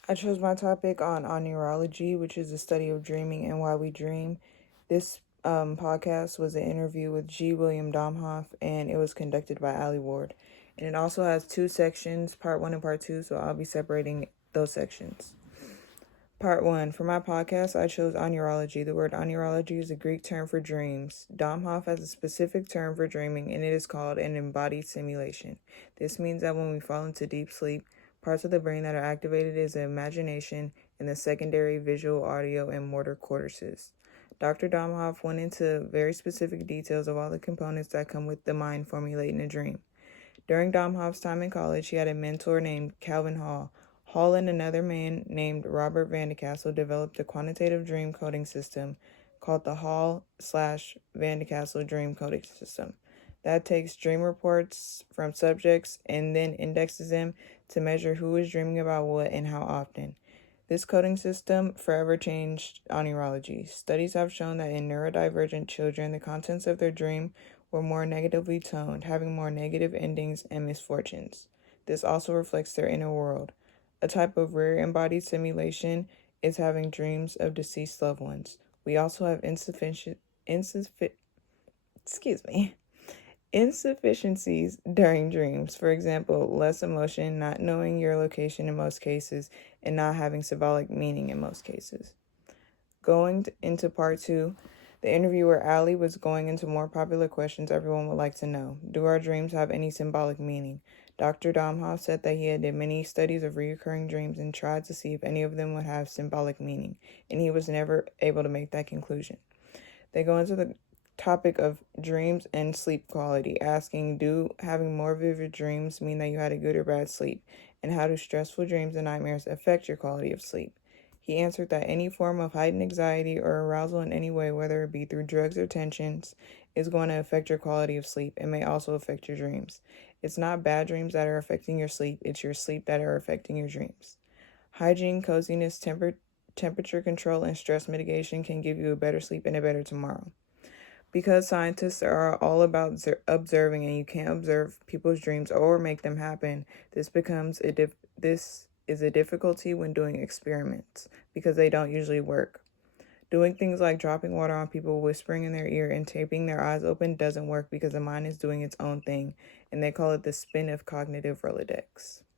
I chose my topic on ONEIROLOGY, which is the study of dreaming and why we dream. This podcast was an interview with G. William Domhoff, and it was conducted by Ali Ward. And it also has two sections, part 1 and part 2, so I'll be separating those sections. Part 1. For my podcast, I chose ONEIROLOGY. The word ONEIROLOGY is a Greek term for dreams. Domhoff has a specific term for dreaming, and it is called an embodied simulation. This means that when we fall into deep sleep, parts of the brain that are activated is the imagination and the secondary visual, audio, and motor cortices. Dr. Domhoff went into very specific details of all the components that come with the mind formulating a dream. During Domhoff's time in college, he had a mentor named Calvin Hall. Hall and another man named Robert Vandecastle developed a quantitative dream coding system called the Hall/Vandecastle Dream Coding System that takes dream reports from subjects and then indexes them to measure who is dreaming about what and how often. This coding system forever changed ONEIROLOGY. Studies have shown that in neurodivergent children, the contents of their dream were more negatively toned, having more negative endings and misfortunes. This also reflects their inner world. A type of rare embodied simulation is having dreams of deceased loved ones. We also have insufficiencies during dreams. For example, less emotion, not knowing your location in most cases, and not having symbolic meaning in most cases. Going into part 2, the interviewer Ali was going into more popular questions everyone would like to know. Do our dreams have any symbolic meaning? Dr. Domhoff said that he had did many studies of recurring dreams and tried to see if any of them would have symbolic meaning, and he was never able to make that conclusion. They go into the topic of dreams and sleep quality, asking, do having more vivid dreams mean that you had a good or bad sleep? And how do stressful dreams and nightmares affect your quality of sleep? He answered that any form of heightened anxiety or arousal in any way, whether it be through drugs or tensions, is going to affect your quality of sleep and may also affect your dreams. It's not bad dreams that are affecting your sleep, it's your sleep that are affecting your dreams. Hygiene, coziness, temperature control, and stress mitigation can give you a better sleep and a better tomorrow. Because scientists are all about observing and you can't observe people's dreams or make them happen, this is a difficulty when doing experiments because they don't usually work. Doing things like dropping water on people, whispering in their ear, and taping their eyes open doesn't work because the mind is doing its own thing, and they call it the spin of cognitive Rolodex.